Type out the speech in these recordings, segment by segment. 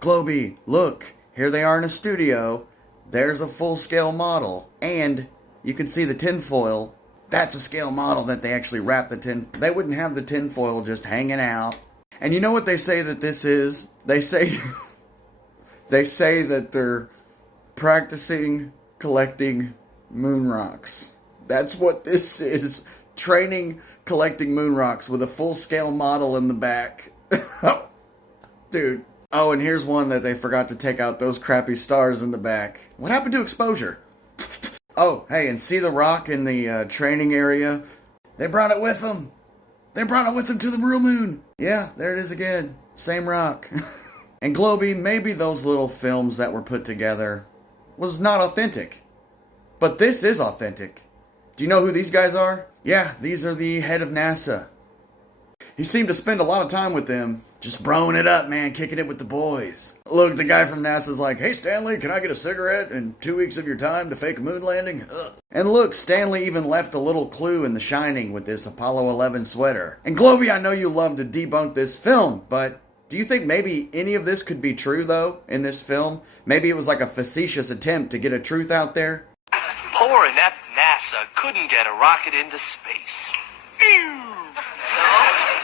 Globy, look, here they are in a studio. There's a full-scale model. And you can see the tinfoil. That's a scale model that they actually wrapped the tin. They wouldn't have the tinfoil just hanging out. And you know what they say that this is? They say they say that they're practicing collecting moon rocks. That's what this is. Training collecting moon rocks with a full-scale model in the back. Dude. Oh, and here's one that they forgot to take out those crappy stars in the back. What happened to exposure? Oh, hey, and see the rock in the training area? They brought it with them. They brought it with them to the real moon. Yeah, there it is again. Same rock. And Globy, maybe those little films that were put together was not authentic. But this is authentic. Do you know who these guys are? Yeah, these are the head of NASA. He seemed to spend a lot of time with them. Just broing it up, man, kicking it with the boys. Look, the guy from NASA's like, "Hey, Stanley, can I get a cigarette and 2 weeks of your time to fake a moon landing?" Ugh. And look, Stanley even left a little clue in The Shining with this Apollo 11 sweater. And Globy, I know you love to debunk this film, but do you think maybe any of this could be true, though, in this film? Maybe it was like a facetious attempt to get a truth out there? Poor inept NASA couldn't get a rocket into space. So,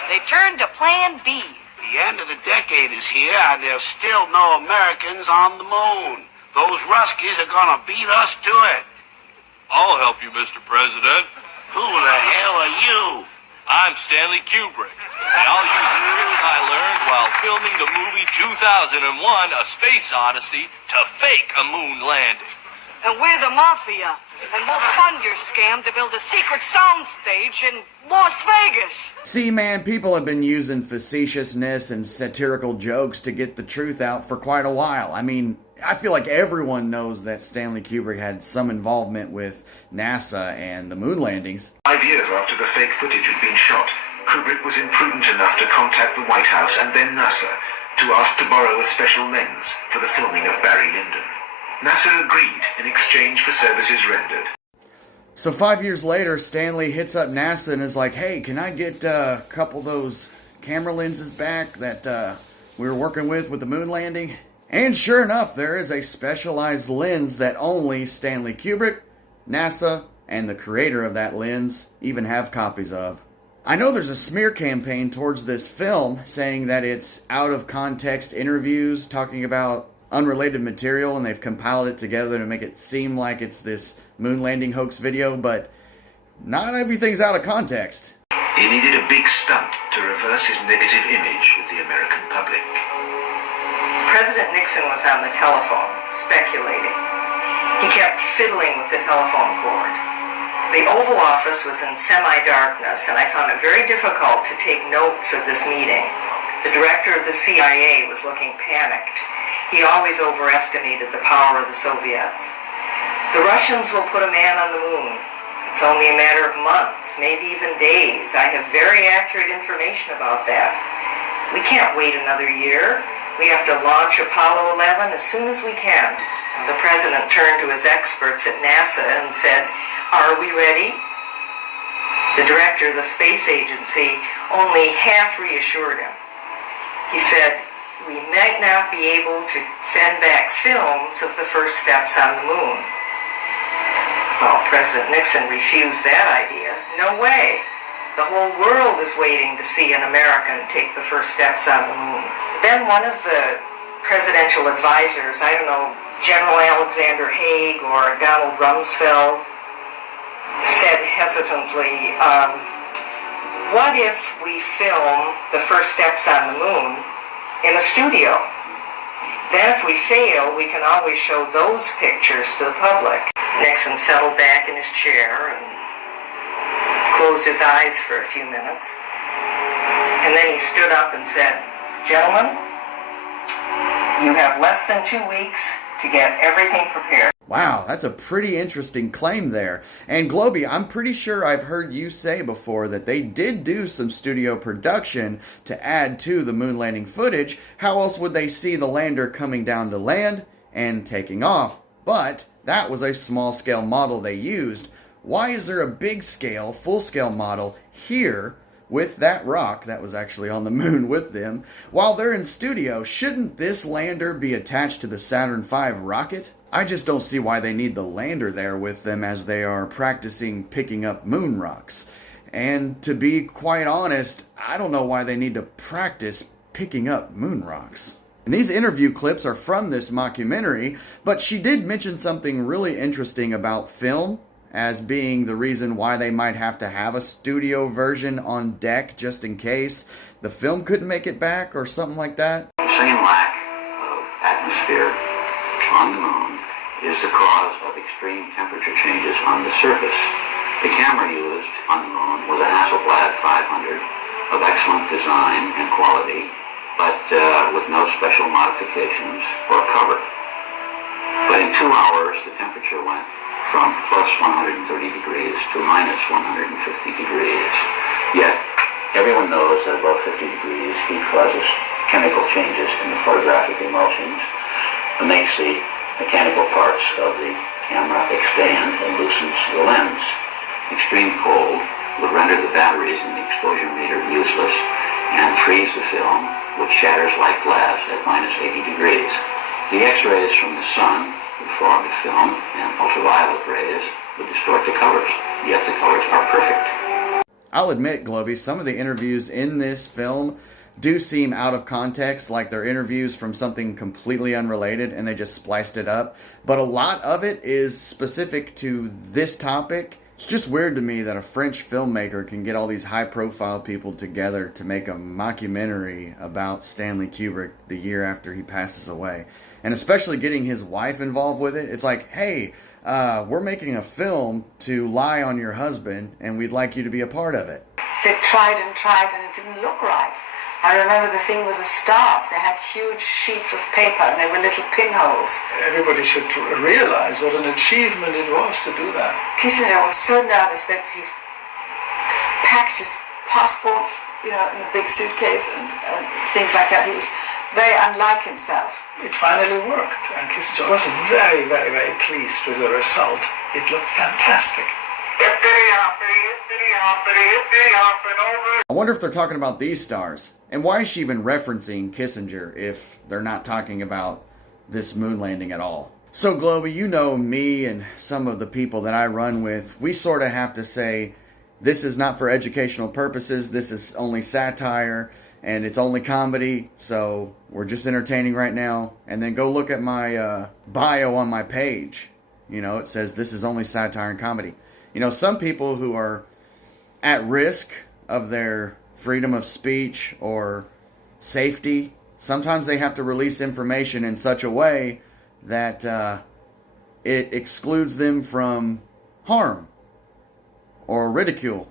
they turned to Plan B. The end of the decade is here, and there's still no Americans on the moon. Those Ruskies are gonna beat us to it. I'll help you, Mr. President. Who the hell are you? I'm Stanley Kubrick, and I'll use the tricks I learned while filming the movie 2001, A Space Odyssey, to fake a moon landing. And we're the Mafia, and we'll fund your scam to build a secret soundstage in Las Vegas. See, man, people have been using facetiousness and satirical jokes to get the truth out for quite a while. I mean, I feel like everyone knows that Stanley Kubrick had some involvement with NASA and the moon landings. 5 years after the fake footage had been shot, Kubrick was imprudent enough to contact the White House and then NASA to ask to borrow a special lens for the filming of Barry Lyndon. NASA agreed in exchange for services rendered. So 5 years later, Stanley hits up NASA and is like, "Hey, can I get a couple of those camera lenses back that we were working with the moon landing?" And sure enough, there is a specialized lens that only Stanley Kubrick, NASA, and the creator of that lens even have copies of. I know there's a smear campaign towards this film saying that it's out of context interviews talking about unrelated material, and they've compiled it together to make it seem like it's this moon landing hoax video, but not everything's out of context. He needed a big stunt to reverse his negative image with the American public. President Nixon was on the telephone, speculating. He kept fiddling with the telephone cord. The Oval Office was in semi-darkness, and I found it very difficult to take notes of this meeting. The director of the CIA was looking panicked. He always overestimated the power of the Soviets. The Russians will put a man on the moon. It's only a matter of months, maybe even days. I have very accurate information about that. We can't wait another year. We have to launch Apollo 11 as soon as we can. And the president turned to his experts at NASA and said, "Are we ready?" The director of the space agency only half reassured him. He said, "We might not be able to send back films of the first steps on the moon." Well, President Nixon refused that idea. No way. The whole world is waiting to see an American take the first steps on the moon. Then one of the presidential advisors, I don't know, General Alexander Haig or Donald Rumsfeld, said hesitantly, "What if we film the first steps on the moon in a studio? Then if we fail, we can always show those pictures to the public." Nixon settled back in his chair and closed his eyes for a few minutes. And then he stood up and said, "Gentlemen, you have less than 2 weeks to get everything prepared." Wow, that's a pretty interesting claim there. And Globy, I'm pretty sure I've heard you say before that they did do some studio production to add to the moon landing footage. How else would they see the lander coming down to land and taking off? But that was a small scale model they used. Why is there a big scale, full scale model here with that rock that was actually on the moon with them. While they're in studio, shouldn't this lander be attached to the Saturn V rocket? I just don't see why they need the lander there with them as they are practicing picking up moon rocks. And to be quite honest, I don't know why they need to practice picking up moon rocks. And these interview clips are from this mockumentary, but she did mention something really interesting about film as being the reason why they might have to have a studio version on deck just in case the film couldn't make it back or something like that. The same lack of atmosphere on the moon is the cause of extreme temperature changes on the surface. The camera used on the moon was a Hasselblad 500 of excellent design and quality, but with no special modifications or cover. But in 2 hours, the temperature went from plus 130 degrees to minus 150 degrees. Yet, everyone knows that above 50 degrees, heat causes chemical changes in the photographic emulsions and makes the mechanical parts of the camera expand and loosens the lens. Extreme cold would render the batteries in the exposure meter useless and freeze the film, which shatters like glass at minus 80 degrees. The X-rays from the sun would fog the film, and ultraviolet rays would distort the colors, yet the colors are perfect. I'll admit, Globey, some of the interviews in this film do seem out of context, like they're interviews from something completely unrelated and they just spliced it up. But a lot of it is specific to this topic. It's just weird to me that a French filmmaker can get all these high-profile people together to make a mockumentary about Stanley Kubrick the year after he passes away. And especially getting his wife involved with it. It's like, hey, we're making a film to lie on your husband, and we'd like you to be a part of it. They tried and tried, and it didn't look right. I remember the thing with the stars. They had huge sheets of paper, and they were little pinholes. Everybody should realize what an achievement it was to do that. Kissinger was so nervous that he packed his passport, in a big suitcase and things like that. He was very unlike himself. It finally worked, and Kissinger was very, very, very pleased with the result. It looked fantastic. I wonder if they're talking about these stars. And why is she even referencing Kissinger if they're not talking about this moon landing at all? So, Globey, you know me and some of the people that I run with, we sort of have to say, this is not for educational purposes, this is only satire, and it's only comedy, so we're just entertaining right now. And then go look at my bio on my page. It says this is only satire and comedy. Some people who are at risk of their freedom of speech or safety, sometimes they have to release information in such a way that it excludes them from harm or ridicule